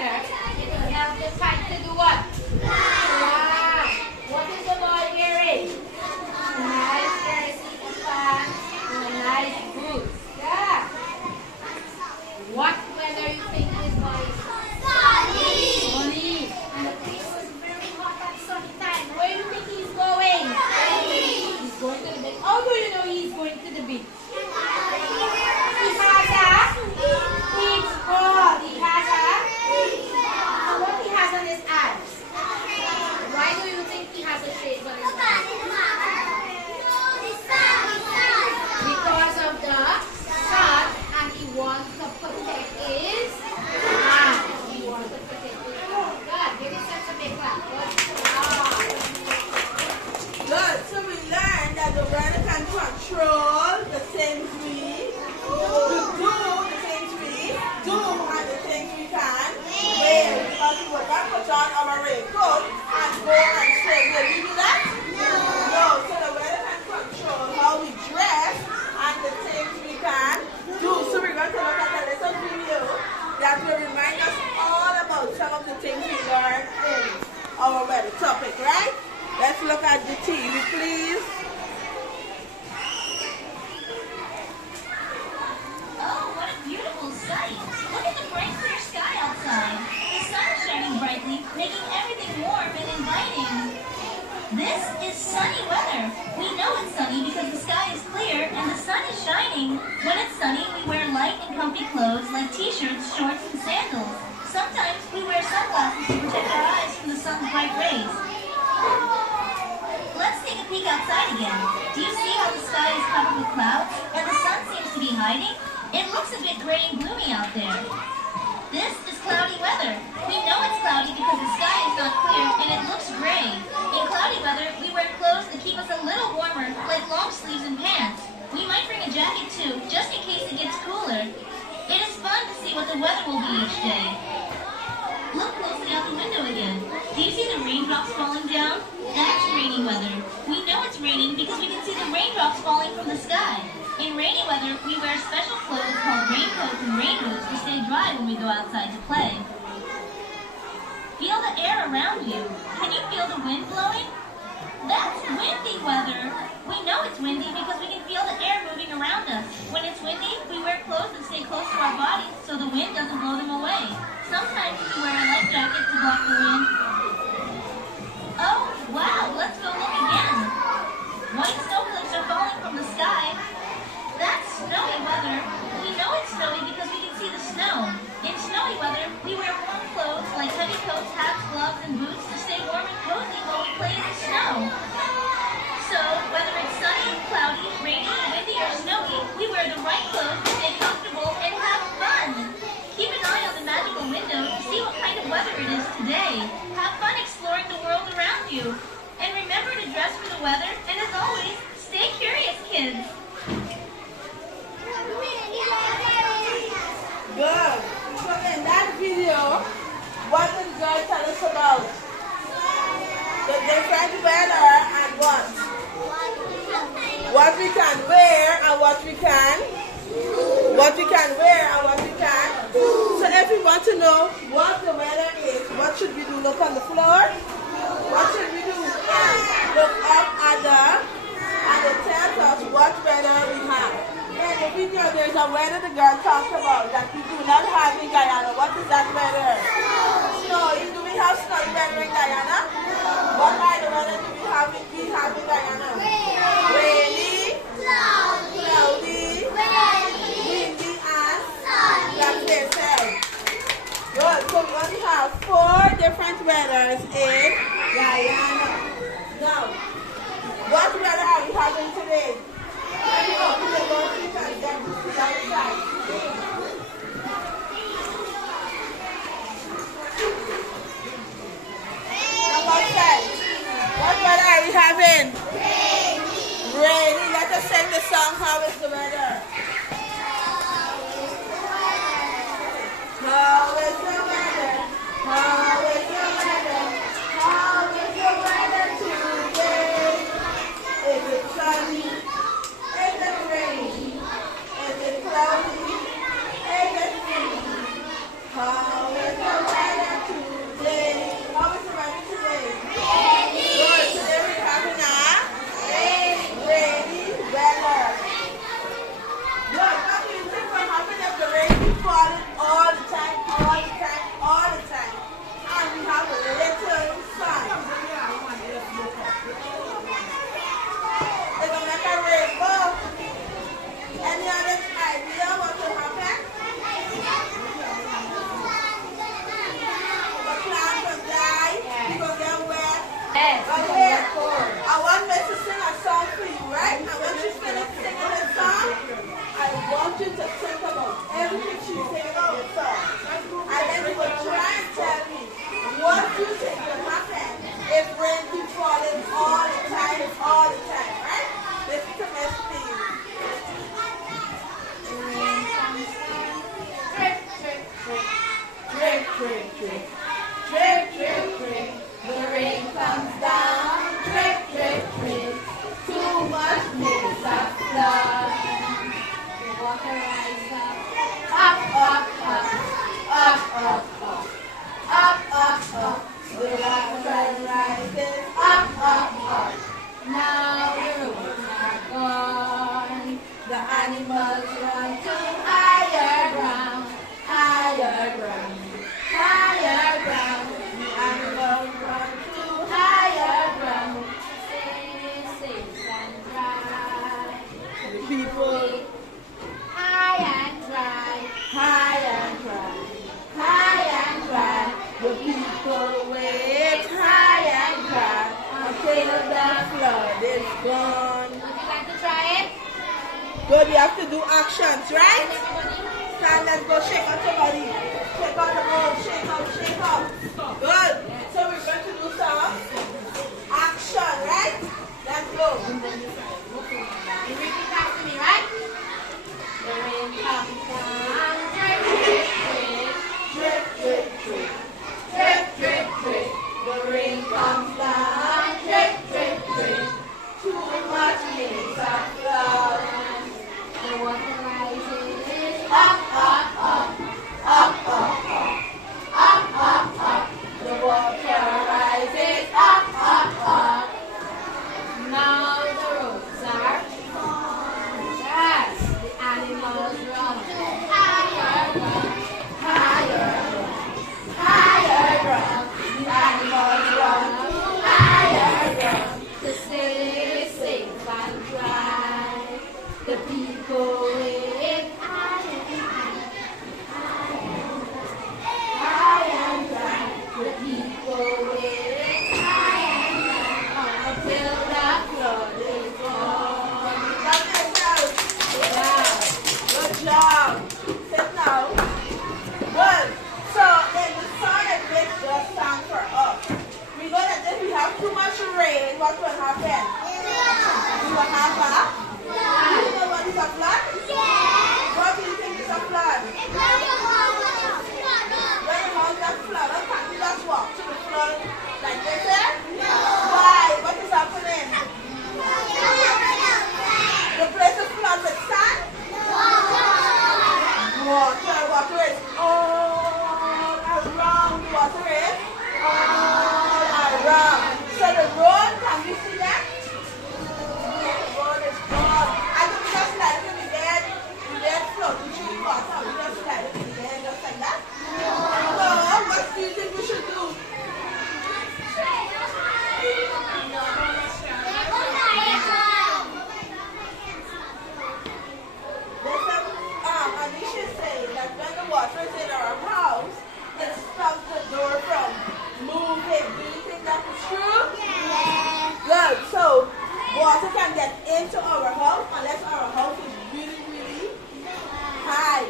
weather, it will help the kite to do what? Fly. What is the boy wearing? A nice kerosene pants and a nice boots. Yeah. What weather you think this boy is? Sunny. And the place was very hot at sunny time. Where do you think he's going? He's going to the beach. How do you know he's going to the beach? He has a beach ball. He has a... What he has on his eyes? Why do you think he has a shade on his eyes? Because of the sun, and he wants to protect his eyes. He wants to protect his eyes. Good. Give yourself a big clap. Good. So we learned that the weather can control the things we do the things we do and the things we can wear. Because we will not put on our raincoat and go and swim. Will we do that? No. So the weather can control how we dress and the things we can do. So we're going to look at a little video that will remind us all about some of the things we learned in our weather topic, right? Let's look at the TV, please. Oh, what a beautiful sight. Look at the bright clear sky outside. The sun is shining brightly, making everything warm and inviting. This is sunny weather. We know it's sunny because the sky is clear and the sun is shining. When it's sunny, we wear light and comfy clothes like t-shirts, shorts, and sandals. Sometimes we wear sunglasses to protect our eyes from the sun's bright rays. Let's take a peek outside again. Do you see how the sky is covered with clouds and the sun seems to be hiding? It looks a bit gray and gloomy out there. This is cloudy weather. We know it's cloudy because the sky is not clear and it looks gray. In cloudy weather, we wear clothes that keep us a little warmer, like long sleeves and pants. We might bring a jacket too, just in case it gets cooler. It is fun to see what the weather will be each day. Look closely out the window again. Do you see the raindrops falling down? That's rainy weather. We know it's raining because we can see the raindrops falling from the sky. In rainy weather, we wear special clothes called raincoats and rain boots to stay dry when we go outside to play. Feel the air around you. Can you feel the wind blowing? That's windy weather. We know it's windy because we can feel the air moving around us. When it's windy, we wear clothes that stay close to our bodies so the wind doesn't blow them away. Sometimes we wear a light jacket to block the wind. Oh, wow, let's go look again. White snowflakes are falling from the sky. That's snowy weather. We know it's snowy because we can see the snow. In snowy weather, we wear warm clothes like heavy coats, hats, gloves, and boots to stay warm and cozy while we play in the snow. So, whether it's sunny, cloudy, rainy, windy, or snowy, we wear the right clothes to stay comfortable and have fun. Keep an eye on the magical window to see what kind of weather it is today. Have fun exploring the world around you. And remember to dress for the weather, and as always, stay curious, kids. Good. So in that video, what did God tell us about? The different weather and what? What we can wear and what we can wear and what we can. So if we want to know what the weather is, what should we do? Look on the floor. What should we do? Look up at and it tells us what weather we have. In the video, there's a weather the girl talked about that we do not have in Guyana. What is that weather? Snowy. Do we have snowy weather in Guyana? What kind of weather do we have in Guyana? Rainy, cloudy, windy, and that's their cell. Good. So we only have 4 different weathers in Guyana. Now, what weather are we having today? What weather are we having? Rainy. Let us sing the song, How is the Weather? How is the weather? How is the weather? How is the weather today? Is it sunny? Is it rainy? Is it cloudy? Is it windy? How is the weather? drip, drip, drip. Drip, drip, drip. The rain comes down. Drip, drip, drip. Too much makes a flood. The water rises up. Up, up, up. Up, up, up. Up, up, up. The water rises. Up, up, up. Now the roads are gone. The animals run to higher ground. Higher ground. Higher ground. The animals run to higher ground. Safe and dry. The people High and dry. high and dry. High and dry. The people wait high and dry until the flood is gone. Would you like to try it? Good, we have to do actions, right? Everybody? Stand, let's go shake out your body. Shake out the ball, shake out, shake out. Good. So we're going to do some action, right? Let's go. You repeat after me, right? The rain comes down. Drip, drip, drip. Drip, drip, drip. Drip, drip, drip. The rain comes down. Drip, drip, drip. Too much makes a flood. The water rises. Up, up, up. Up, up, up. Up, up, up. The water rises. Up, up, up. Now the roads are gone. Yes, the animals run higher ground. Higher ground. Higher ground. The animals run to higher ground. The city is safe and dry. The people live High and high and dry. The people live until the flood is gone. That's it, girls. Yeah. Good job. Sit now. Good. So in the song that this just sang for us, we know that if we have too much rain, what will happen? We will have a do you know what is a flood? What do you think is a flood? When your house got flooded, can't you just walk to the flood like this? Why? What is happening? The place is flooded with sand? Water. Water is all around. The water is all around. So the road, can you see that? The road is gone. I think we just let it in the bed. The bed floating through the water. We just let it in the bed just like that. So what do you think we should do? Listen, Anisha is saying that when the water is in our house, it stops the door from moving. Do you think that is true? Good. So water can get into our house unless our house is really, really high.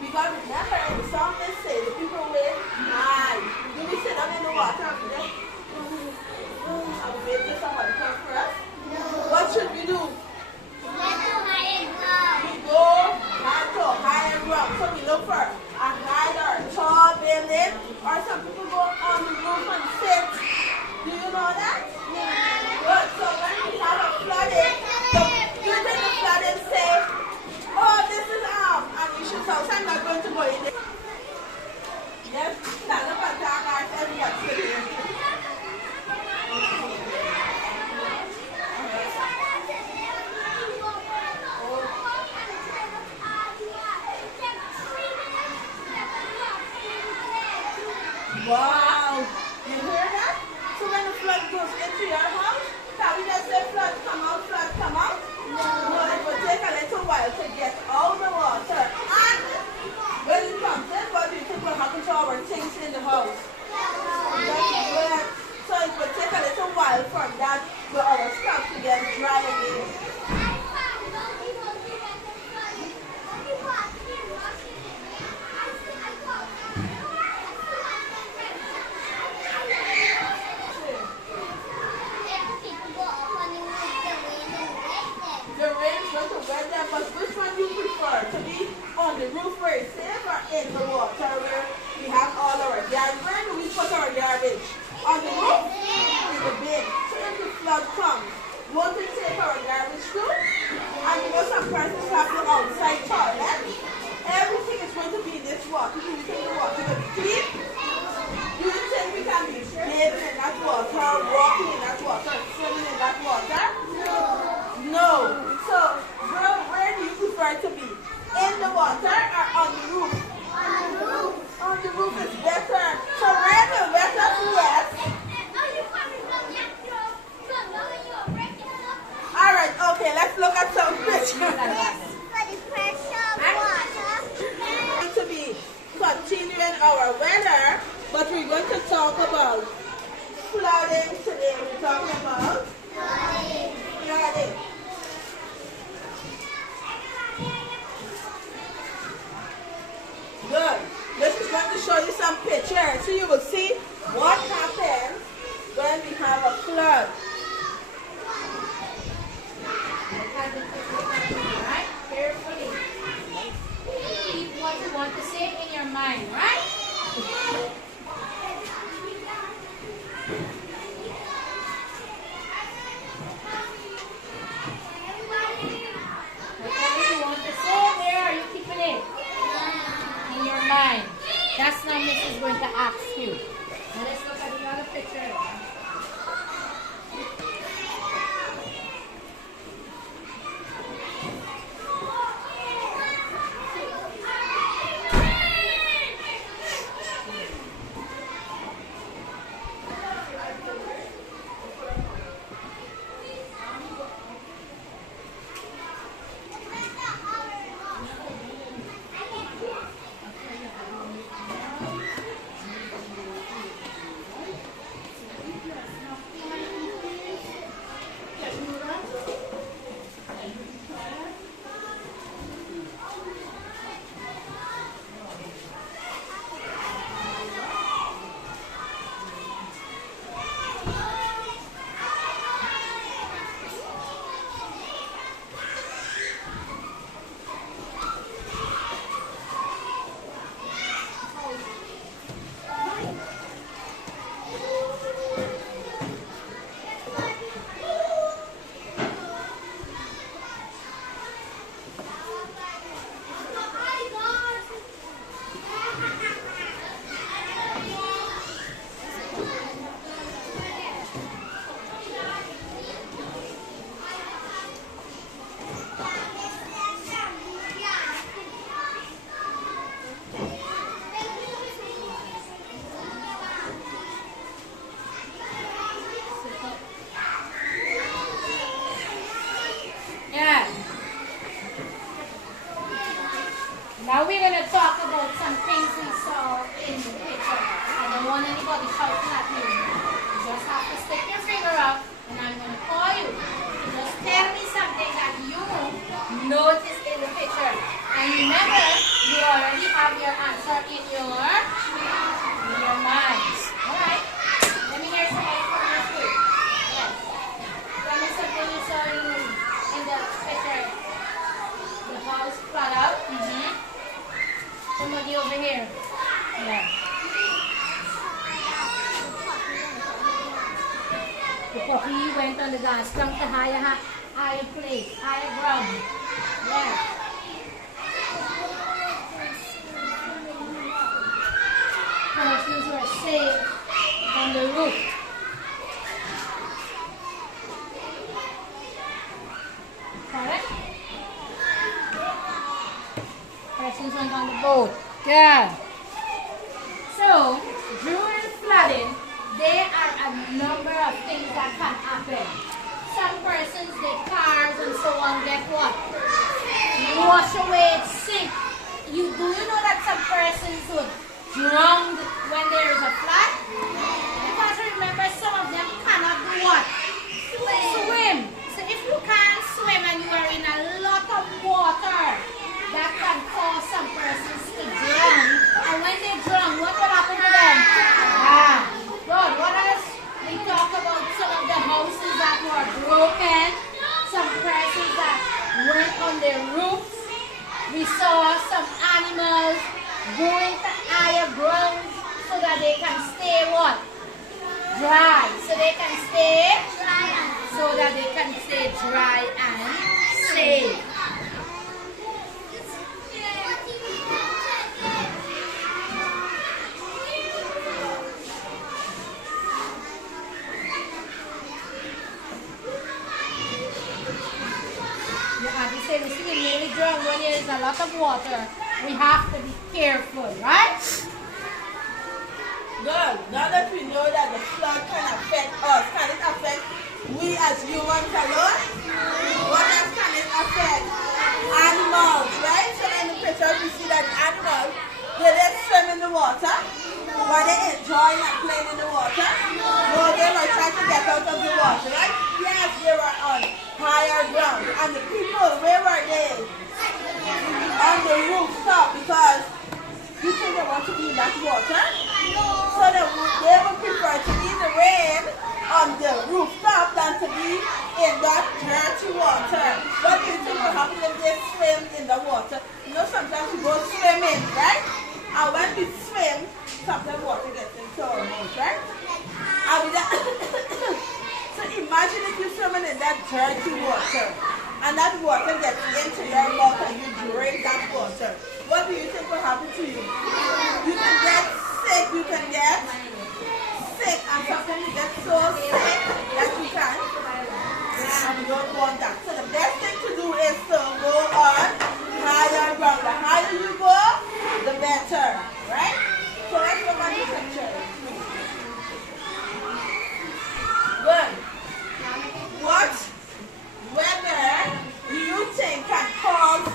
Because remember, in the song they say the people live high. Do we sit down in the water and we just and we wait till somebody come for us? What should we do? We go higher ground. So we look for a higher, tall building, or some people go on the roof and sit. Do you know that? Good. So when we have a flooding, you think the flooding say, oh, this is Anisha's house. I'm not going to go in there. Yes, stand up and talk out everyone sitting. Wow! You hear that? So when the flood goes into your house, can we just say flood come out, flood come out? No, it will take a little while to get out the water. And when it comes in, what do you think will happen to our things in the house? So it will take a little while for that, for our stuff to get dry again. The rain is going to wet them, but which one do you prefer? To be on the roof where it's safe or in the water where we have all on the roof is the bin. So if the flood comes, won't it take our garbage too? And you know some persons have the outside toilet. Everything is going to be in this water. Do you think the water will be clean? Do you think we can be bathing in that water, walking in that water, swimming in that water? No. So where do you prefer to be? In the water or on the roof? On the roof. On the roof is better. So rain will wet us, yes. Alright, okay, let's look at some pictures. Going to be continuing our weather, but we're going to talk about flooding today. We're talking about flooding. Good. This is going to show you some pictures so you will see what happens when we have a flood. Right? Carefully. Keep what you want to say in your mind, right? Whatever you want to say, where are you keeping it? In your mind. That's now Mrs. going to ask you. Now let's look at the other picture. Now we're going to talk about some things we saw in the picture. I don't want anybody shouting at me. You just have to stick your finger up and I'm going to call you. Just tell me something that you noticed in the picture. And remember, you already have your answer in your minds. Alright? Let me hear somebody from your school. Yes. Tell me something you saw in the picture. The house flood out. Somebody over here. Yeah. The puppy went on the gas, come to higher place, higher ground. Yeah. Persons were saved on the roof. Correct? Persons went on the boat. Yeah. So, during flooding, there are a number of things that can happen. Some persons, their cars and so on, get what? Wash away, sink. Do you know that some persons would drown when there is a flood? Because remember, some of them cannot do what? Swim. So if you can't swim and you are in a lot of water, that can cause some persons to drown. And when they drown, what will happen to them? Good. What else? We talk about some of the houses that were broken, some persons that went on their roofs. We saw some animals going to higher grounds so that they can stay what? dry. So they can stay, so that they can stay dry and safe. You have to say, listen, when you're drunk, when there is a lot of water, we have to be careful, right? Good. Now that we know that the flood can affect us, can it affect we as humans alone? What else can it affect? Animals, right? So in the picture we see that animals, they swim in the water, but they enjoy not playing in the water. No, they were trying to get out of the water, right? Yes, they were on higher ground. And the people, where were they? On the rooftop, because you think they want to be in that water? So they would prefer to be in the rain on the rooftop than to be in that dirty water. What do you think will happen if they swim in the water? You know, sometimes we go swimming, right? And when we swim, sometimes water gets into our mouth, right? And we so imagine if you're swimming in that dirty water, and that water gets into your mouth and you drink that water. What do you think will happen to you? You can get sick, and sometimes you get so sick that you can't. And you don't want that. So the best thing to do is to go on higher ground. The higher you go, the better, right? So let's look at the picture. Good. What weather do you think can cause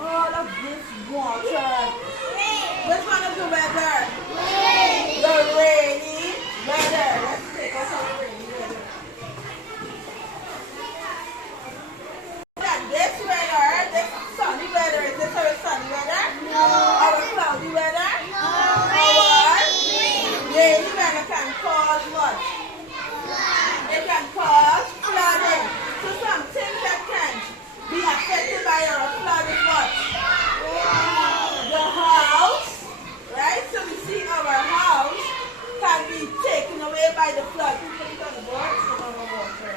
all of this water? Which one is the weather? The rainy weather. Let's take us on the rainy weather. This weather, this sunny weather, is this our sunny weather? No. Our cloudy weather? No. Our rainy weather can cause what? It can cause flooding. So some things that can be affected by our flood is what? The house, right? So we see our house can be taken away by the flood. We put it on the board, so on the water.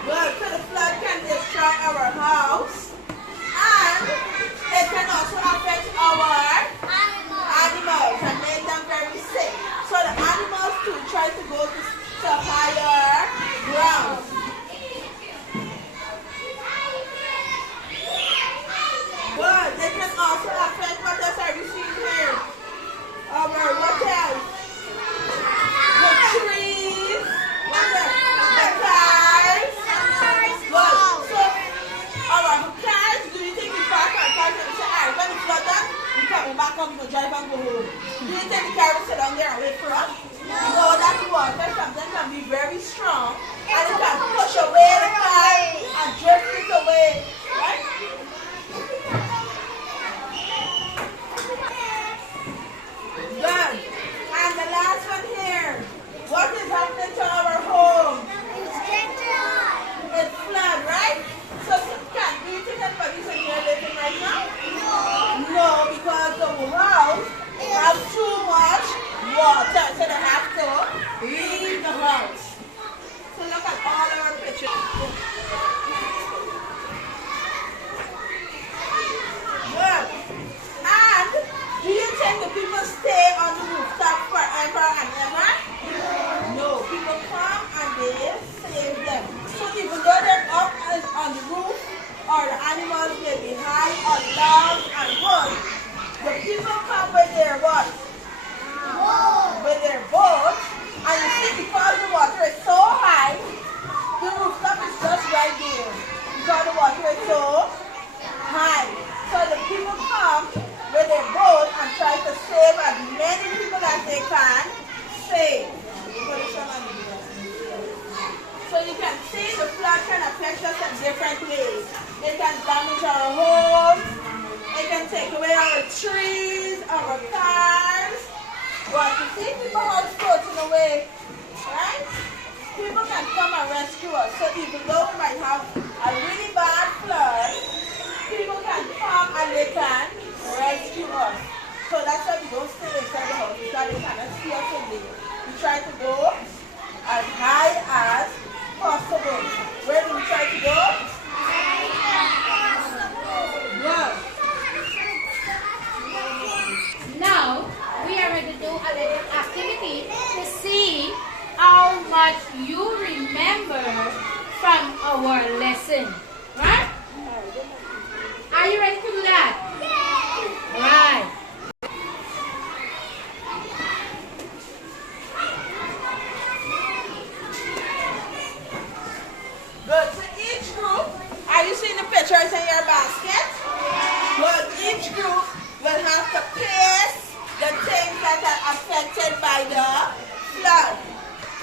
Good. So the flood can destroy our house, and it can also affect our animals and make them very sick. So the animals too try to go to higher ground. Good. It can also affect what else are we seeing here? What else? The trees. What else? The cars. Good. So our cars, do you think we park our cars and say, alright, when it's flood done, we come back up, we drive and go home? Do you think the car will sit down there and wait for us? No, that water sometimes can be very strong and it can push away the car and drift it away. Right? Good. And the last one here. What is happening to our home? It's flood, right? So do you think anybody's in here living right now? No, because the house has too much water, so they have to leave the house. So look at all our pictures. Good. And do you think the people stay on the rooftop forever and ever? No, people come and they save them. So even though they're up on the roof, or the animals may be high on logs and wood, the people come with their what? With their boat, and you see because the water is so high, the rooftop is just right there. Because the water is so high. So the people come with their boat and try to save as many people as they can save. So you can see the flood can affect us in different ways. It can damage our homes, it can take away our trees, our cars. But you see people houseboats in a way, right? People can come and rescue us. So even though we might have a really bad flood, people can come and they can rescue us. So that's why we don't stay inside the house, because they cannot see try to go as high as possible. Where do we try to go? Good. Now, we are going to do a little activity to see how much you remember from our lesson. Right? Are you ready to do that? Right. Good. So each group, are you seeing the pictures in your basket? Good. Each group will have to place the things that are affected by the flood.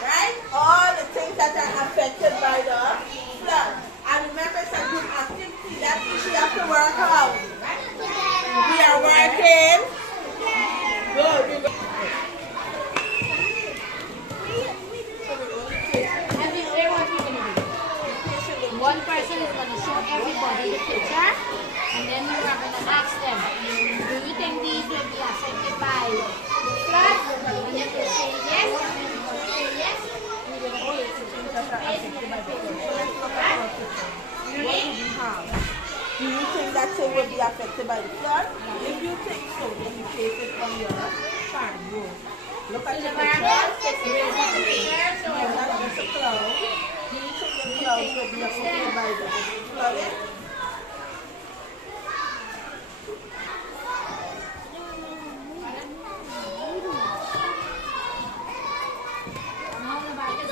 Right? All the things that are affected by the flood. And remember, it's a group activity that we have to work out. We are working. Good. And we say what we're going to do. One person is going to show everybody the picture, and then we are going to ask them, do you think these will be affected by the flood? And if they say yes, we're going to say yes. We're going to go to things that are affected by the flood. Right? You ready? Do you think that thing will be affected by the flood? If you think so, then you place it on your farm road. Look at the picture. That's just a cloud. Do you think the clouds will be affected by the flooding? No, the bag is